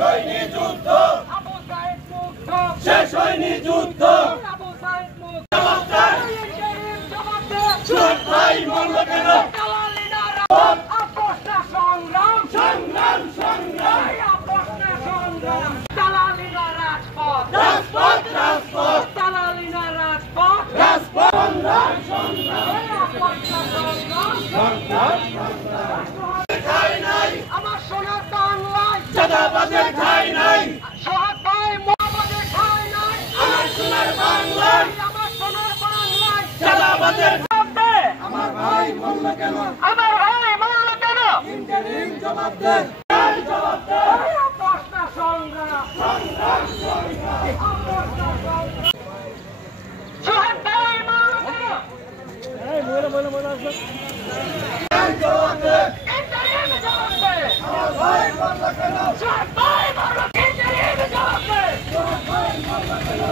হয়নি যুদ্ধ আবু সাইদ মুক্ত শেষ হয়নি যুদ্ধ আবু সাইদ মুক্ত জবাব দেন জবাব দে সুহাগ ভাই মরল কেন আপোষ না সংগ্রাম সংগ্রাম সংগ্রাম আপোষ না সংগ্রাম দালালিরা রাজপথ রাজপথ রাজপথ দালালিরা রাজপথ রাজপথ সংগ্রাম সংগ্রাম আপোষ না সংগ্রাম সংগ্রাম খাই নাই আমার সোনার বাংলায় চাঁদাবাজের খাই নাই সোহাগ ভাই মোহাম্মদের খায় নাই আমার সোনার বাংলায় আমার সোনার বাংলায় চাঁদাবাজের জবাব দে আমার ভাই মরল কেন আমার ভাই মরল কেন ইন্টারিম জবাব দে জবাব দে আপোষ না সংগ্রাম সংগ্রাম সংগ্রাম আপোষ না সংগ্রাম সোহাগ ভাই মরল কেন জবাব দে ইন্টারিম জবাব দে আমার ভাই মরল কেন সোহাগ ভাই মরল ইন্টারিম জবাব দে ভাই মরল কেন